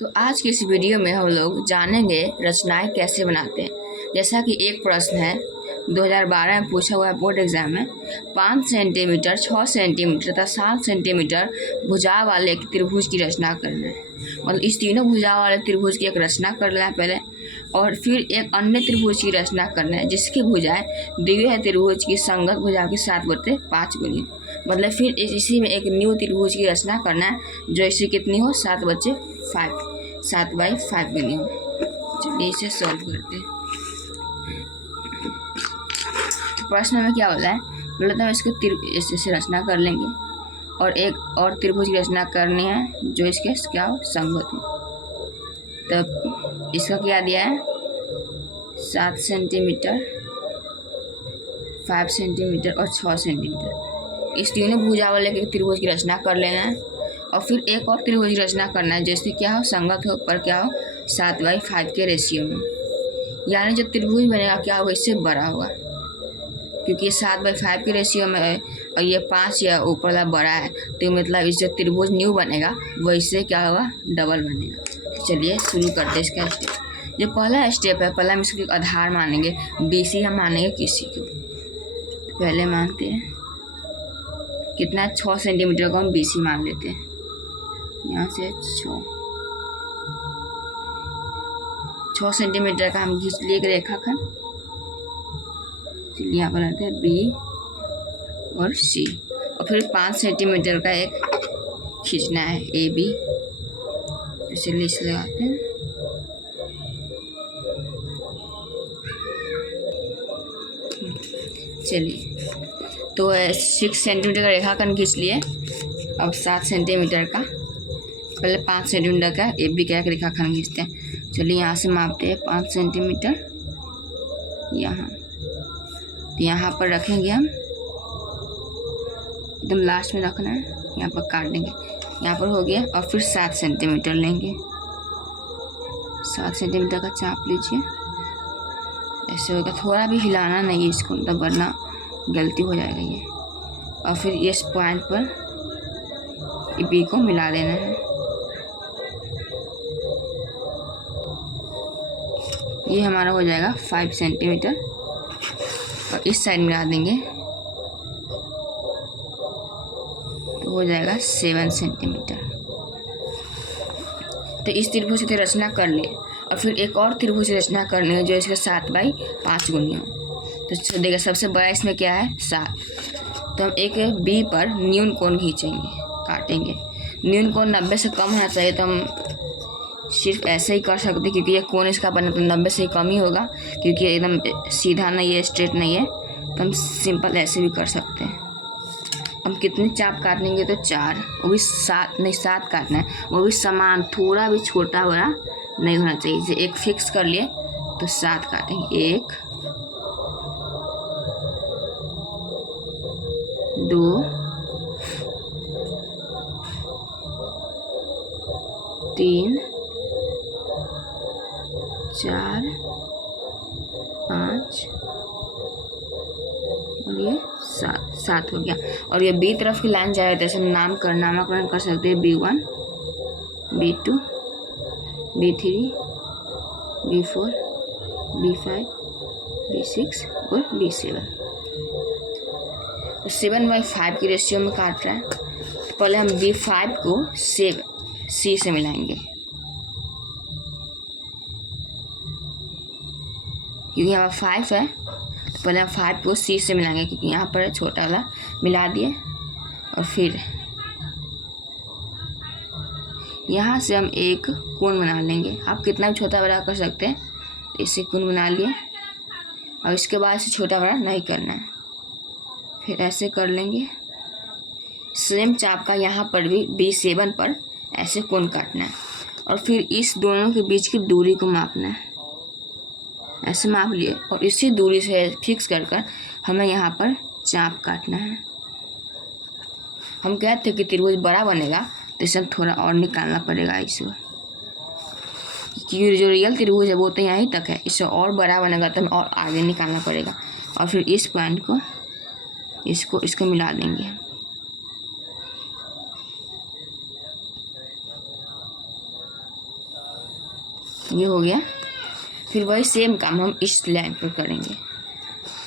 तो आज की इस वीडियो में हम लोग जानेंगे रचनाएं कैसे बनाते हैं। जैसा कि एक प्रश्न है 2012 में पूछा हुआ है बोर्ड एग्जाम में, 5 सेंटीमीटर, 6 सेंटीमीटर तथा 7 सेंटीमीटर भुजा वाले एक त्रिभुज की रचना करना है। मतलब इस तीनों भुजा वाले त्रिभुज की एक रचना करना है पहले, और फिर एक अन्य त्रिभुज की रचना करना है जिसकी भुजाएं द्वितीय त्रिभुज की संगत भुजाओं की 7/5 गुनी। मतलब फिर इसी में एक न्यू त्रिभुज की रचना करना है जो इसकी कितनी हो 7/5 गुनी हो। चलिए इसे सॉल्व करते हैं। प्रश्न में क्या बोला है, बोला था इसको इससे रचना कर लेंगे और एक और त्रिभुज की रचना करनी है जो इसके क्या हो संगत हो। तब इसका क्या दिया है 7 सेंटीमीटर, 5 सेंटीमीटर और 6 सेंटीमीटर। इस तीनों भुजा वाले के त्रिभुज की रचना कर लेना है और फिर एक और त्रिभुज की रचना करना है जैसे क्या हो संगत हो पर क्या हो 7/5 के रेशियो में। यानी जो त्रिभुज बनेगा क्या होगा इससे बड़ा होगा, क्योंकि ये 7/5 के रेशियो में है और ये 5 या ऊपर वाला बड़ा है, तो मतलब इस जो त्रिभुज न्यू बनेगा वो इससे क्या होगा डबल बनेगा। चलिए शुरू करते हैं इसका स्टेप। जो पहला स्टेप है, पहला हम इसको आधार मानेंगे, BC हम मानेंगे किसी को। पहले मानते हैं कितना 6 सेंटीमीटर को हम BC मान लेते हैं। यहाँ से 6 सेंटीमीटर का हम खींच लिए एक रेखाखंड। चलिए यहाँ पर रहते हैं B और C, और फिर 5 सेंटीमीटर का एक खींचना है AB। तो चलिए इसे लगाते हैं। चलिए तो 6 सेंटीमीटर का रेखाखंड खींच लिए। अब 7 सेंटीमीटर का, पहले 5 सेंटीमीटर का AB का एक रेखाखंड खींचते हैं। चलिए यहाँ से मापते हैं 5 सेंटीमीटर यहाँ, तो यहाँ पर रखेंगे हम, एकदम लास्ट में रखना है, यहाँ पर काट देंगे, यहाँ पर हो गया। और फिर 7 सेंटीमीटर लेंगे, 7 सेंटीमीटर का चाप लीजिए, ऐसे होगा। थोड़ा भी हिलाना नहीं है इसको, मतलब वरना गलती हो जाएगा ये। और फिर इस पॉइंट पर बी को मिला देना है। ये हमारा हो जाएगा 5 सेंटीमीटर और इस साइड मिला देंगे तो हो जाएगा 7 सेंटीमीटर। तो इस त्रिभुज की रचना कर लिए और फिर एक और त्रिभुज की रचना करनी है जो इसका 7/5 गुनी हो। तो देखिए सबसे बड़ा इसमें क्या है 7, तो हम एक B पर न्यून कोण खींचेंगे, काटेंगे। न्यून कोण 90 से कम होना चाहिए, तो हम सिर्फ ऐसे ही कर सकते क्योंकि ये कोण इसका बना तो 90 से कम ही होगा, क्योंकि एकदम सीधा नहीं है, स्ट्रेट नहीं है, तो हम सिंपल ऐसे भी कर सकते हैं। हम कितने चाप काटेंगे तो 4, वो भी 7 नहीं 7 काटना है, वो भी समान, थोड़ा भी छोटा बड़ा नहीं होना चाहिए। जैसे एक फिक्स कर लिए तो 7 काटेंगे, 1 2 3 4 5 और ये 7 हो गया। और ये B तरफ की लाइन जा रही है, जैसे नामकरण कर सकते हैं B1 B2 B3 B4 B5 B6 और B7। तो 7/5 की रेशियो में काट रहा है, तो पहले हम B5 को C से मिलाएंगे, क्योंकि यहाँ 5 है, तो पहले हम 5 को C से मिलाएंगे क्योंकि यहाँ पर छोटा वाला मिला दिए। और फिर यहाँ से हम एक कोण बना लेंगे, आप कितना भी छोटा बड़ा कर सकते हैं। तो इससे कोण बना लिए और इसके बाद से छोटा बड़ा नहीं करना है, फिर ऐसे कर लेंगे। सेम चाप का यहाँ पर भी B7 पर ऐसे कोण काटना है और फिर इस दोनों के बीच की दूरी को मापना है। ऐसे माप लिए और इसी दूरी से फिक्स कर हमें यहाँ पर चाप काटना है। हम कहते हैं कि त्रिभुज बड़ा बनेगा तो इसे थोड़ा और निकालना पड़ेगा इसको, क्योंकि जो रियल त्रिभुज है वो तो यहीं तक है, इससे और बड़ा बनेगा तो हमें और आगे निकालना पड़ेगा। और फिर इस पॉइंट को इसको मिला देंगे। ये हो गया। फिर वही सेम काम हम इस लाइन पर करेंगे।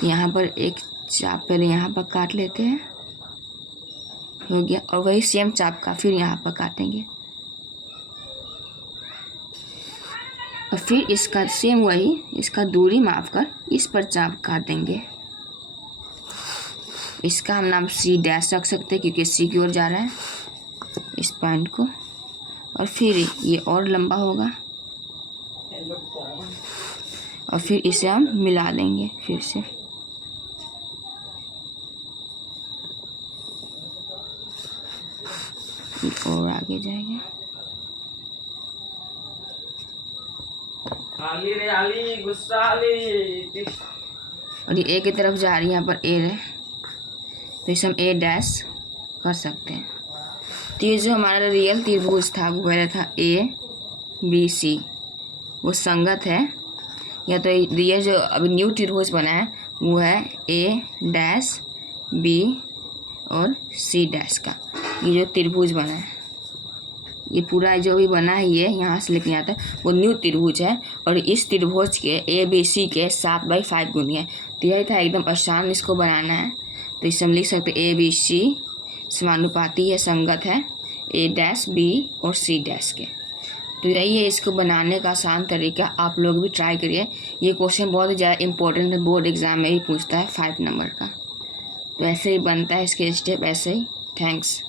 यहाँ पर एक चाप पहले यहाँ पर काट लेते हैं, हो गया। और वही सेम चाप का फिर यहाँ पर काटेंगे और फिर इसका सेम वही इसका दूरी माप कर इस पर चाप काटेंगे। इसका हम नाम सी डैश रख सकते हैं क्योंकि सी की ओर जा रहा है इस पॉइंट को। और फिर ये और लंबा होगा और फिर इसे हम मिला देंगे फिर से। और आगे जाएगा। आली रे आली गुस्सा आली। और ये ए की तरफ जा रही है, यहाँ पर ए है तो इसे हम ए डैश कर सकते हैं। तो ये जो हमारा रियल त्रिभुज था वो पहले था ए बी सी, वो संगत है। या तो ये जो अभी न्यू त्रिभुज बना है वो है ए डैश बी और सी डैश का। ये जो त्रिभुज बना है, ये पूरा जो भी बना है ये यहाँ से लेके आता है वो न्यू त्रिभुज है। और इस त्रिभुज के ए बी सी के 7/5 गुण है। तो यही था, एकदम आसान इसको बनाना है। तो इसे हम लिख सकते ए बी सी समानुपाती है, संगत है ए डैश बी और सी डैश के। तो यही है इसको बनाने का आसान तरीका, आप लोग भी ट्राई करिए। ये क्वेश्चन बहुत ही ज़्यादा इंपॉर्टेंट है, बोर्ड एग्जाम में ही पूछता है 5 नंबर का। तो ऐसे ही बनता है इसके स्टेप, ऐसे ही। थैंक्स।